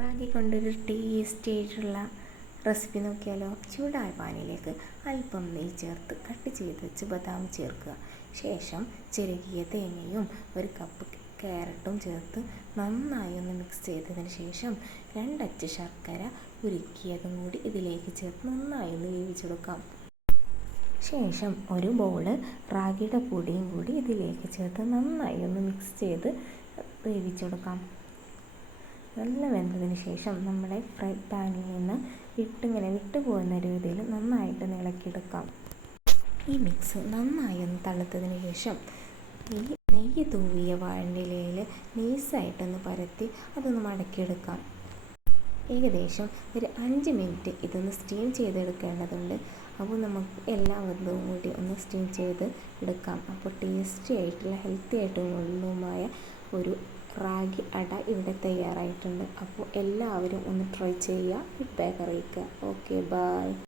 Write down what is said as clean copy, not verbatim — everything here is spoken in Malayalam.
റാഗി കൊണ്ടൊരു ടേസ്റ്റി ആയിട്ടുള്ള റെസിപ്പി നോക്കിയാലോ. ചൂടായ പാനിലേക്ക് അല്പം നെയ്യ് ചേർത്ത് കട്ട് ചെയ്ത് വെച്ച് ബദാം ചേർക്കുക. ശേഷം ചിരകിയ തേങ്ങയും ഒരു കപ്പ് ക്യാരറ്റും ചേർത്ത് നന്നായി ഒന്ന് മിക്സ് ചെയ്തതിന് ശേഷം 2 അച്ച് ശർക്കര ഉരുക്കിയതും കൂടി ഇതിലേക്ക് ചേർത്ത് നന്നായി ഒന്ന് വേവിച്ചെടുക്കാം. ശേഷം ഒരു ബൗള് റാഗിയുടെ പൊടിയും കൂടി ഇതിലേക്ക് ചേർത്ത് നന്നായി ഒന്ന് മിക്സ് ചെയ്ത് വേവിച്ചെടുക്കാം. നല്ല വെന്തതിന് ശേഷം നമ്മുടെ ഫ്രൈ പാനിൽ നിന്ന് വിട്ടുപോകുന്ന രീതിയിൽ നന്നായിട്ട് ഇളക്കിയെടുക്കാം. ഈ മിക്സ് നന്നായി ഒന്ന് തണുത്തതിന് ശേഷം ഈ നെയ്യ് തൂവിയ വാഴയിലയിൽ നൈസായിട്ടൊന്ന് പരത്തി അതൊന്ന് മടക്കിയെടുക്കാം. ഏകദേശം ഒരു 5 മിനിറ്റ് ഇതൊന്ന് സ്റ്റീം ചെയ്തെടുക്കേണ്ടതുണ്ട്. അപ്പോൾ നമുക്ക് എല്ലാ വെന്തവും കൂടി ഒന്ന് സ്റ്റീം ചെയ്ത് എടുക്കാം. അപ്പോൾ ടേസ്റ്റി ആയിട്ടുള്ള ഹെൽത്തി ആയിട്ടുള്ളതുമായ ഒരു റാഗി അട ഇവിടെ തയ്യാറായിട്ടുണ്ട്. അപ്പോൾ എല്ലാവരും ഒന്ന് ട്രൈ ചെയ്യുക, ഫീഡ്ബാക്ക് അറിയിക്കുക. Okay, by.